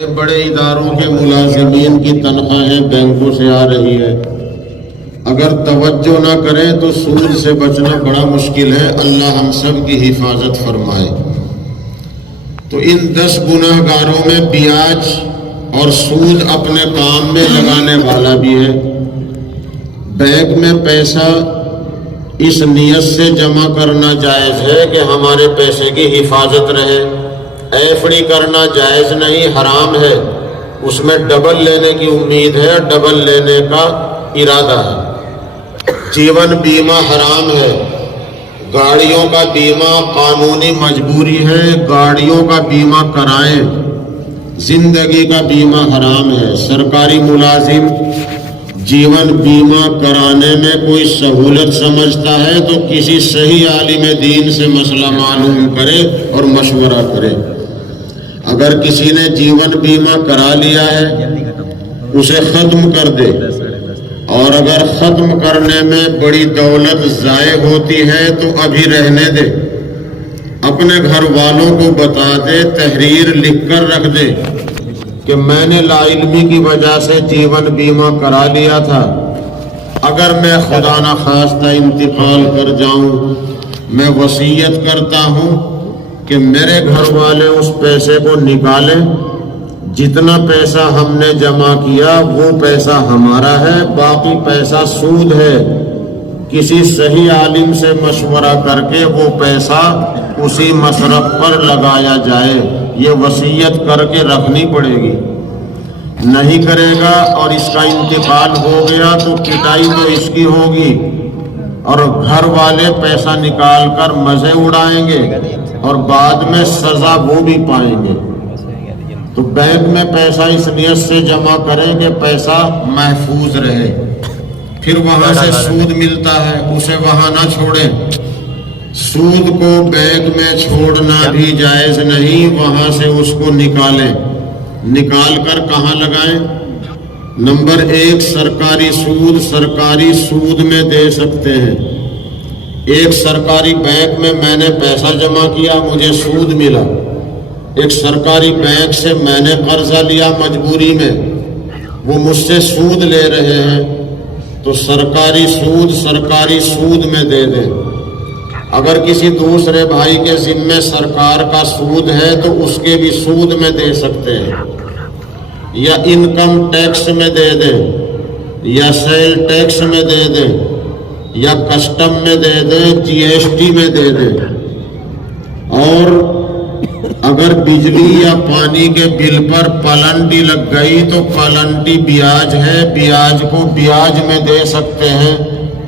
بڑے اداروں کے ملازمین کی تنخواہیں بینکوں سے آ رہی ہے، اگر توجہ نہ کریں تو سود سے بچنا بڑا مشکل ہے۔ اللہ ہم سب کی حفاظت فرمائے۔ تو ان 10 گناہ گاروں میں بیاج اور سود اپنے کام میں لگانے والا بھی ہے۔ بینک میں پیسہ اس نیت سے جمع کرنا جائز ہے کہ ہمارے پیسے کی حفاظت رہے۔ ایف ڈی کرنا جائز نہیں، حرام ہے۔ اس میں ڈبل لینے کی امید ہے، ڈبل لینے کا ارادہ ہے۔ جیون بیمہ حرام ہے۔ گاڑیوں کا بیمہ قانونی مجبوری ہے، گاڑیوں کا بیمہ کرائیں۔ زندگی کا بیمہ حرام ہے۔ سرکاری ملازم جیون بیمہ کرانے میں کوئی سہولت سمجھتا ہے تو کسی صحیح عالم دین سے مسئلہ معلوم کرے اور مشورہ کرے۔ اگر کسی نے جیون بیمہ کرا لیا ہے اسے ختم کر دے، اور اگر ختم کرنے میں بڑی دولت ضائع ہوتی ہے تو ابھی رہنے دے۔ اپنے گھر والوں کو بتا دے، تحریر لکھ کر رکھ دے کہ میں نے لا علمی کی وجہ سے جیون بیمہ کرا لیا تھا، اگر میں خدا نخواستہ انتقال کر جاؤں میں وصیت کرتا ہوں کہ میرے گھر والے اس پیسے کو نکالیں، جتنا پیسہ ہم نے جمع کیا وہ پیسہ ہمارا ہے، باقی پیسہ سود ہے۔ کسی صحیح عالم سے مشورہ کر کے وہ پیسہ اسی مصرف پر لگایا جائے۔ یہ وصیت کر کے رکھنی پڑے گی۔ نہیں کرے گا اور اس کا انتقال ہو گیا تو پٹائی تو اس کی ہوگی، اور گھر والے پیسہ نکال کر مزے اڑائیں گے اور بعد میں سزا وہ بھی پائیں گے۔ تو بینک میں پیسہ اس نیت سے جمع کریں کہ پیسہ محفوظ رہے۔ پھر وہاں سے سود ملتا ہے، اسے وہاں نہ چھوڑیں۔ سود کو بینک میں چھوڑنا بھی جائز نہیں، وہاں سے اس کو نکالیں۔ نکال کر کہاں لگائیں؟ نمبر 1، سرکاری سود۔ سرکاری سود میں دے سکتے ہیں۔ ایک سرکاری بینک میں میں نے پیسہ جمع کیا، مجھے سود ملا۔ ایک سرکاری بینک سے میں نے قرضہ لیا مجبوری میں، وہ مجھ سے سود لے رہے ہیں، تو سرکاری سود میں دے دیں۔ اگر کسی دوسرے بھائی کے ذمے سرکار کا سود ہے تو اس کے بھی سود میں دے سکتے ہیں، یا انکم ٹیکس میں دے دیں، یا سیل ٹیکس میں دے دیں، یا کسٹم میں دے دیں، جی ایس ٹی میں دے دیں۔ اور اگر بجلی یا پانی کے بل پر پلنٹی لگ گئی تو پلنٹی بیاج ہے، بیاج کو بیاج میں دے سکتے ہیں،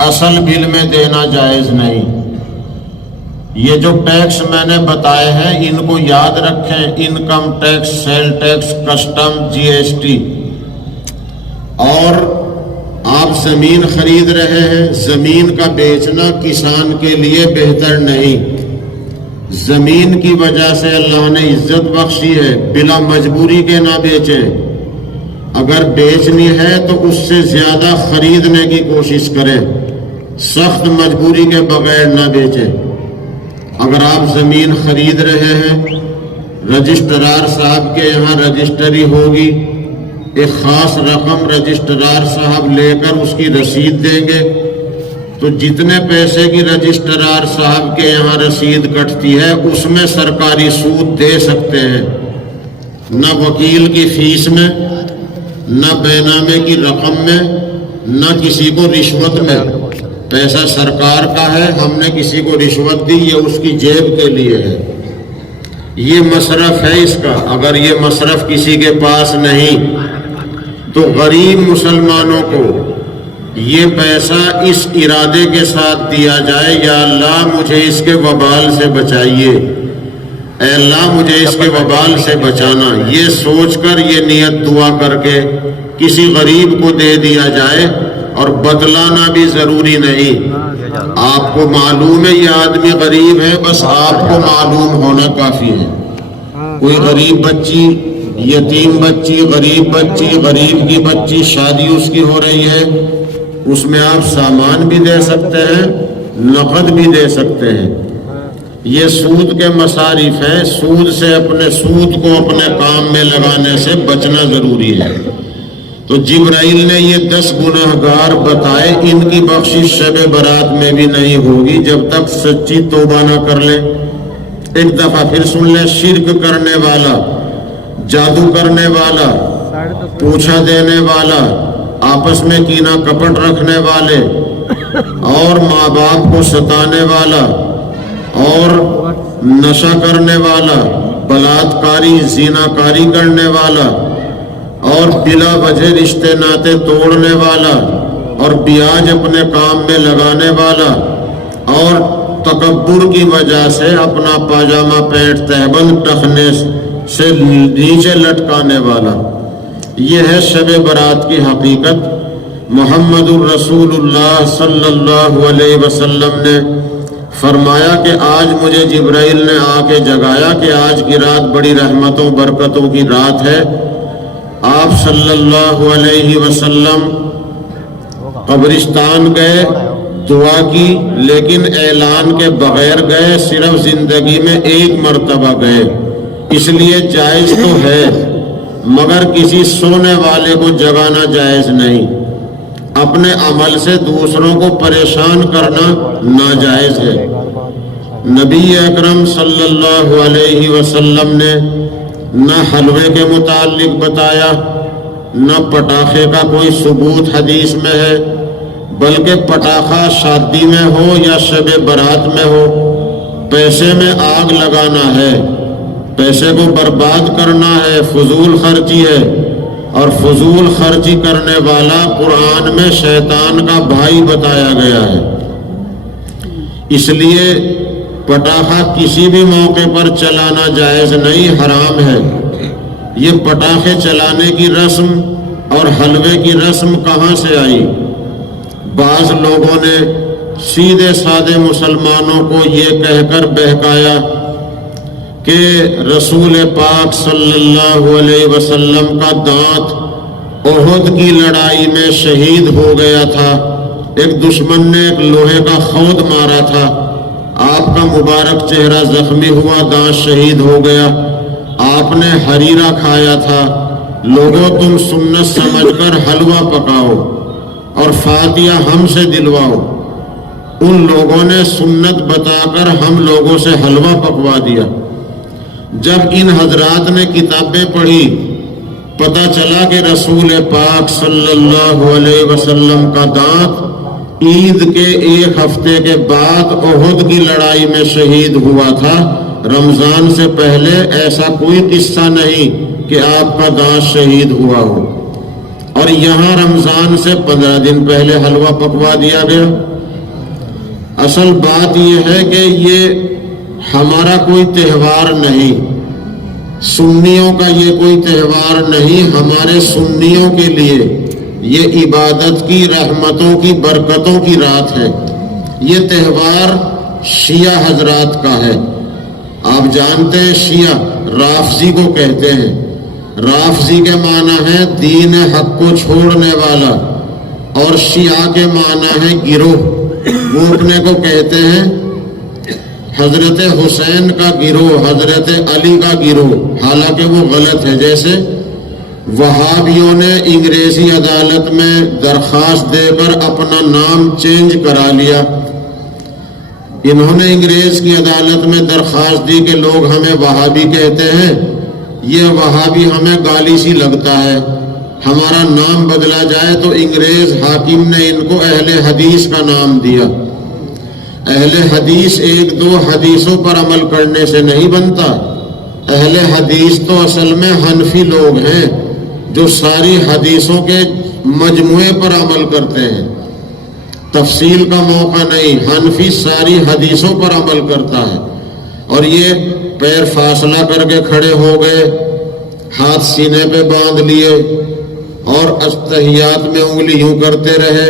اصل بل میں دینا جائز نہیں۔ یہ جو ٹیکس میں نے بتائے ہیں ان کو یاد رکھیں، income tax, sale tax, customs, G S T. اور آپ زمین خرید رہے ہیں، زمین کا بیچنا کسان کے لیے بہتر نہیں۔ زمین کی وجہ سے اللہ نے عزت بخشی ہے، بلا مجبوری کے نہ بیچیں۔ اگر بیچنی ہے تو اس سے زیادہ خریدنے کی کوشش کریں، سخت مجبوری کے بغیر نہ بیچیں۔ اگر آپ زمین خرید رہے ہیں، رجسٹرار صاحب کے یہاں رجسٹری ہوگی، ایک خاص رقم رجسٹرار صاحب لے کر اس کی رسید دیں گے، تو جتنے پیسے کی رجسٹرار صاحب کے یہاں رسید کٹتی ہے اس میں سرکاری سود دے سکتے ہیں۔ نہ وکیل کی فیس میں، نہ بے نامے کی رقم میں، نہ کسی کو رشوت میں۔ پیسہ سرکار کا ہے، ہم نے کسی کو رشوت دی، یہ اس کی جیب کے لیے ہے، یہ مصرف ہے اس کا۔ اگر یہ مصرف کسی کے پاس نہیں تو غریب مسلمانوں کو یہ پیسہ اس ارادے کے ساتھ دیا جائے، یا اللہ مجھے اس کے وبال سے بچائیے، اے اللہ مجھے اس کے وبال سے بچانا، یہ سوچ کر، یہ نیت دعا کر کے کسی غریب کو دے دیا جائے، اور بتلانا بھی ضروری نہیں۔ آپ کو معلوم ہے یہ آدمی غریب ہے، بس آپ کو معلوم ہونا کافی ہے۔ کوئی غریب بچی، یتیم بچی، غریب کی بچی شادی اس کی ہو رہی ہے، اس میں آپ سامان بھی دے سکتے ہیں، نقد بھی دے سکتے ہیں۔ یہ سود کے مصارف ہیں، سود سے اپنے سود کو اپنے کام میں لگانے سے بچنا ضروری ہے۔ تو جبرائیل نے یہ 10 گناہگار بتائے، ان کی بخشش شب برات میں بھی نہیں ہوگی جب تک سچی توبہ نہ کر لیں۔ ایک دفعہ پھر سن لیں، شرک کرنے والا، جادو کرنے والا، پوچھا دینے والا، آپس میں کینہ کپٹ رکھنے والے، اور ماں باپ کو ستانے والا، اور نشہ کرنے والا، بلاత్కాری زیناکاری کرنے والا، اور بلا وجہ رشتے ناتے توڑنے والا، اور بیاج اپنے کام میں لگانے والا، اور تکبر کی وجہ سے اپنا پاجامہ پینٹ تہبند ٹخنے سے نیچے لٹکانے والا۔ یہ ہے شب برات کی حقیقت۔ محمد الرسول اللہ صلی اللہ علیہ وسلم نے فرمایا کہ آج مجھے جبرائیل نے آ کے جگایا کہ آج کی رات بڑی رحمتوں برکتوں کی رات ہے۔ آپ صلی اللہ علیہ وسلم قبرستان گئے، دعا کی، لیکن اعلان کے بغیر گئے، صرف زندگی میں ایک مرتبہ گئے، اس لیے جائز تو ہے، مگر کسی سونے والے کو جگانا جائز نہیں۔ اپنے عمل سے دوسروں کو پریشان کرنا ناجائز ہے۔ نبی اکرم صلی اللہ علیہ وسلم نے نہ حلوے کے متعلق بتایا، نہ پٹاخے کا کوئی ثبوت حدیث میں ہے، بلکہ پٹاخہ شادی میں ہو یا شب برات میں ہو، پیسے میں آگ لگانا ہے، پیسے کو برباد کرنا ہے، فضول خرچی ہے، اور فضول خرچی کرنے والا قرآن میں شیطان کا بھائی بتایا گیا ہے۔ اس لیے پٹاخہ کسی بھی موقع پر چلانا جائز نہیں، حرام ہے۔ یہ پٹاخے چلانے کی رسم اور حلوے کی رسم کہاں سے آئی؟ بعض لوگوں نے سیدھے سادے مسلمانوں کو یہ کہہ کر بہکایا کہ رسول پاک صلی اللہ علیہ وسلم کا دانت احد کی لڑائی میں شہید ہو گیا تھا، ایک دشمن نے ایک لوہے کا خود مارا تھا، آپ کا مبارک چہرہ زخمی ہوا، دانت شہید ہو گیا، آپ نے حریرہ کھایا تھا، لوگوں تم سنت سمجھ کر حلوہ پکاؤ اور فاتحہ ہم سے دلواؤ۔ ان لوگوں نے سنت بتا کر ہم لوگوں سے حلوہ پکوا دیا۔ جب ان حضرات نے کتابیں پڑھی، پتہ چلا کہ رسول پاک صلی اللہ علیہ وسلم کا دانت عید کے ایک ہفتے کے بعد احد کی لڑائی میں شہید ہوا تھا، رمضان سے پہلے ایسا کوئی قصہ نہیں کہ آپ کا دانت شہید ہوا ہو، اور یہاں رمضان سے 15 دن پہلے حلوہ پکوا دیا گیا۔ اصل بات یہ ہے کہ یہ ہمارا کوئی تہوار نہیں، سنیوں کا یہ کوئی تہوار نہیں، ہمارے سنیوں کے لیے یہ عبادت کی، رحمتوں کی، برکتوں کی رات ہے۔ یہ تہوار شیعہ حضرات کا ہے۔ آپ جانتے ہیں شیعہ رافضی کو کہتے ہیں، رافضی کے معنی ہے دین حق کو چھوڑنے والا، اور شیعہ کے معنی ہے گروہ۔ وہ اپنے کو کہتے ہیں حضرت حسین کا گروہ، حضرت علی کا گروہ، حالانکہ وہ غلط ہے۔ جیسے وہابیوں نے انگریزی عدالت میں درخواست دے کر اپنا نام چینج کرا لیا، انہوں نے انگریز کی عدالت میں درخواست دی کہ لوگ ہمیں وہابی کہتے ہیں، یہ وہابی ہمیں گالی سی لگتا ہے، ہمارا نام بدلا جائے، تو انگریز حاکم نے ان کو اہل حدیث کا نام دیا۔ اہل حدیث ایک دو حدیثوں پر عمل کرنے سے نہیں بنتا، اہل حدیث تو اصل میں حنفی لوگ ہیں جو ساری حدیثوں کے مجموعے پر عمل کرتے ہیں، تفصیل کا موقع نہیں، حنفی ساری حدیثوں پر عمل کرتا ہے۔ اور یہ پیر فاصلہ کر کے کھڑے ہو گئے، ہاتھ سینے پہ باندھ لیے، اور اتحیات میں انگلی یوں کرتے رہے،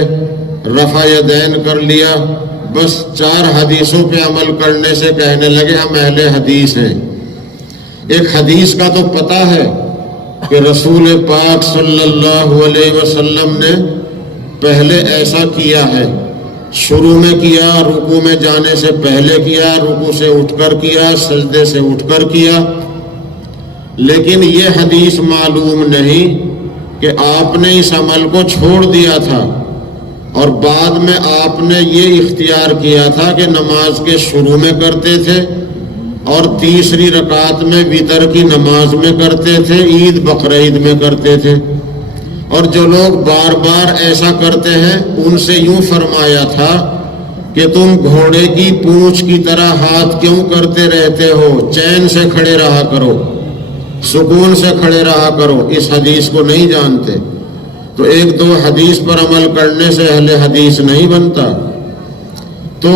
رفع یدین کر لیا، بس 4 حدیثوں پہ عمل کرنے سے کہنے لگے ہم اہل حدیث ہیں۔ ایک حدیث کا تو پتہ ہے کہ رسول پاک صلی اللہ علیہ وسلم نے پہلے ایسا کیا ہے، شروع میں کیا، رکوع میں جانے سے پہلے کیا، رکوع سے اٹھ کر کیا، سجدے سے اٹھ کر کیا، لیکن یہ حدیث معلوم نہیں کہ آپ نے اس عمل کو چھوڑ دیا تھا اور بعد میں آپ نے یہ اختیار کیا تھا کہ نماز کے شروع میں کرتے تھے اور تیسری رکعت میں وتر کی نماز میں کرتے تھے، عید بقرعید میں کرتے تھے۔ اور جو لوگ بار بار ایسا کرتے ہیں ان سے یوں فرمایا تھا کہ تم گھوڑے کی پونچھ کی طرح ہاتھ کیوں کرتے رہتے ہو، چین سے کھڑے رہا کرو، سکون سے کھڑے رہا کرو۔ اس حدیث کو نہیں جانتے تو ایک دو حدیث پر عمل کرنے سے اہل حدیث نہیں بنتا۔ تو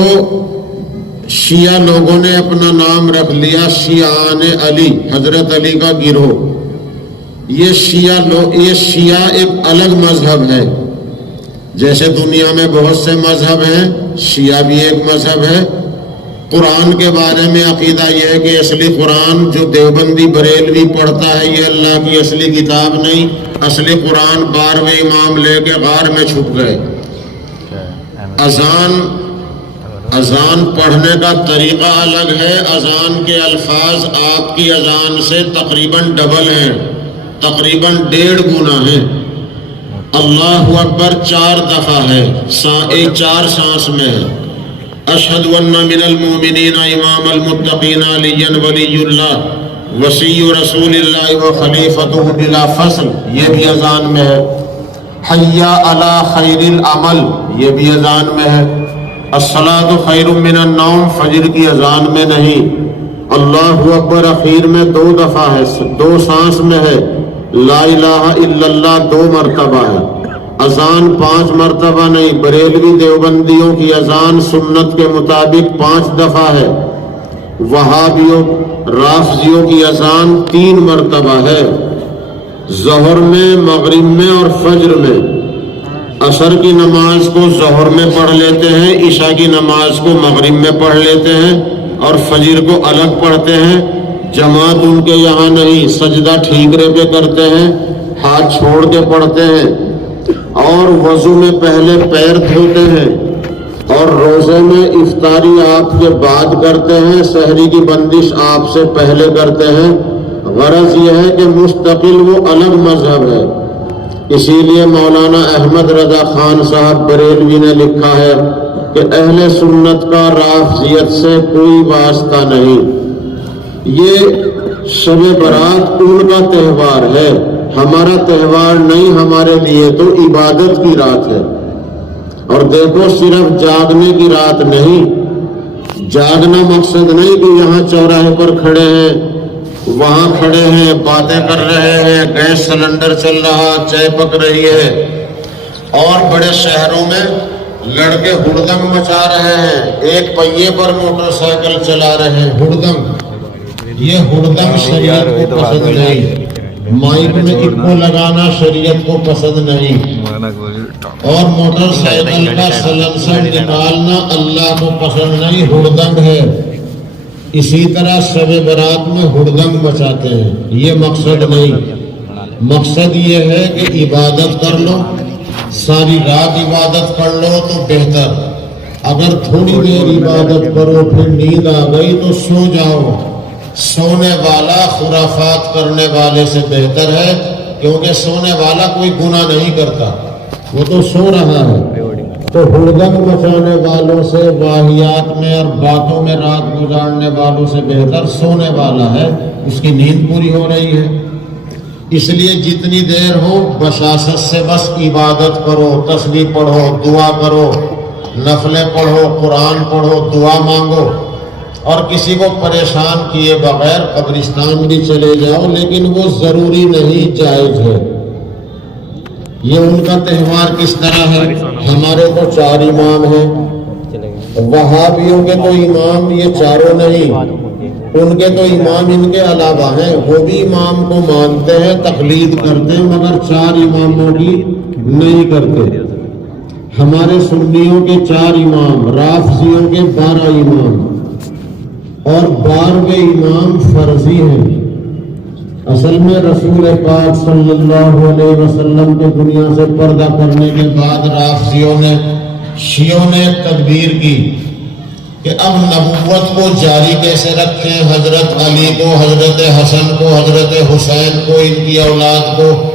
شیعہ لوگوں نے اپنا نام رکھ لیا شیعان علی، حضرت علی کا گروہ۔ یہ شیعہ ایک الگ مذہب ہے، جیسے دنیا میں بہت سے مذہب ہیں، شیعہ بھی ایک مذہب ہے۔ قرآن کے بارے میں عقیدہ یہ ہے کہ اصلی قرآن جو دیوبندی بریلوی پڑھتا ہے یہ اللہ کی اصلی کتاب نہیں، اصلی قرآن 12ویں امام لے کے غار میں چھپ گئے۔ اذان پڑھنے کا طریقہ الگ ہے، اذان کے الفاظ آپ کی اذان سے تقریباً ڈبل ہیں، تقریباً 1.5 گنا ہیں۔ اللہ اکبر 4 دفعہ ہے، 4 سانس میں ہے۔ اشہد ان من المؤمنین امام المتقین علی ولی اللہ وصی رسول اللہ و خلیفۃ بلا فصل، یہ بھی اذان میں ہے۔ حی علی خیر العمل، یہ بھی اذان میں ہے۔ الصلاۃ خیر من النوم، فجر کی اذان میں نہیں۔ اللہ اکبر اخیر میں 2 دفعہ ہے، 2 سانس میں ہے۔ لا الہ الا اللہ 2 مرتبہ ہے۔ اذان 5 مرتبہ نہیں، بریلوی دیوبندیوں کی اذان سنت کے مطابق 5 دفعہ ہے۔ وہابیوں رافضیوں کی اذان 3 مرتبہ ہے، ظہر میں، مغرب میں اور فجر میں۔ عصر کی نماز کو ظہر میں پڑھ لیتے ہیں، عشاء کی نماز کو مغرب میں پڑھ لیتے ہیں اور فجر کو الگ پڑھتے ہیں۔ جماعت ان کے یہاں نہیں، سجدہ ٹھیکرے پہ کرتے ہیں، ہاتھ چھوڑ کے پڑھتے ہیں اور وضو میں پہلے پیر دھوتے ہیں اور روزے میں افطاری آپ کے بعد کرتے ہیں، سحری کی بندش آپ سے پہلے کرتے ہیں۔ غرض یہ ہے کہ مستقل وہ الگ مذہب ہے۔ اسی لیے مولانا احمد رضا خان صاحب بریلوی نے لکھا ہے کہ اہل سنت کا رافضیت سے کوئی واسطہ نہیں۔ یہ شب برات ان کا تہوار ہے، ہمارا تہوار نہیں، ہمارے لیے تو عبادت کی رات ہے۔ اور دیکھو صرف جاگنے کی رات نہیں، جاگنا مقصد نہیں کہ یہاں چوراہے پر کھڑے ہیں، وہاں کھڑے ہیں، باتیں کر رہے ہیں، گیس سلنڈر چل رہا، چائے پک رہی ہے، اور بڑے شہروں میں لڑکے ہڑدنگ مچا رہے ہیں، ایک پہیے پر موٹر سائیکل چلا رہے ہیں، ہڑدنگ۔ یہ ہڑدنگ شریعت کو پسند نہیں، مائک میں اکو لگانا شریعت کو پسند نہیں، اور موٹر سائیکل کا سلنسر نکالنا اللہ کو پسند نہیں، ہڑدنگ ہے۔ اسی طرح شب برات میں ہڑدنگ مچاتے ہیں، یہ مقصد نہیں۔ مقصد یہ ہے کہ عبادت کر لو، ساری رات عبادت کر لو تو بہتر، اگر تھوڑی دیر عبادت کرو پھر نیند آ گئی تو سو جاؤ۔ سونے والا خرافات کرنے والے سے بہتر ہے، کیونکہ سونے والا کوئی گناہ نہیں کرتا، وہ تو سو رہا ہے۔ تو ہڑدنگ مچانے والوں سے، واہیات میں اور باتوں میں رات گزارنے والوں سے بہتر سونے والا ہے، اس کی نیند پوری ہو رہی ہے۔ اس لیے جتنی دیر ہو بشاشت سے بس عبادت کرو، تسبیح پڑھو، دعا کرو، نفلیں پڑھو، قرآن پڑھو، دعا مانگو، اور کسی کو پریشان کیے بغیر قبرستان بھی چلے جاؤ، لیکن وہ ضروری نہیں، جائز ہے۔ یہ ان کا تہوار کس طرح ہے؟ ہمارے تو 4 امام ہیں، وہابیوں کے تو امام یہ چاروں نہیں، ان کے تو امام ان کے علاوہ ہیں، وہ بھی امام کو مانتے ہیں، تقلید کرتے ہیں، مگر 4 اماموں کی نہیں کرتے۔ ہمارے سنیوں کے 4 امام، رافضیوں کے 12 امام، اور 12ویں امام فرضی ہیں۔ اصل میں رسول پاک صلی اللہ علیہ وسلم کے دنیا سے پردہ کرنے کے بعد رافضیوں نے شیعوں نے تدبیر کی کہ اب نبوت کو جاری کیسے رکھیں، حضرت علی کو، حضرت حسن کو، حضرت حسین کو، ان کی اولاد کو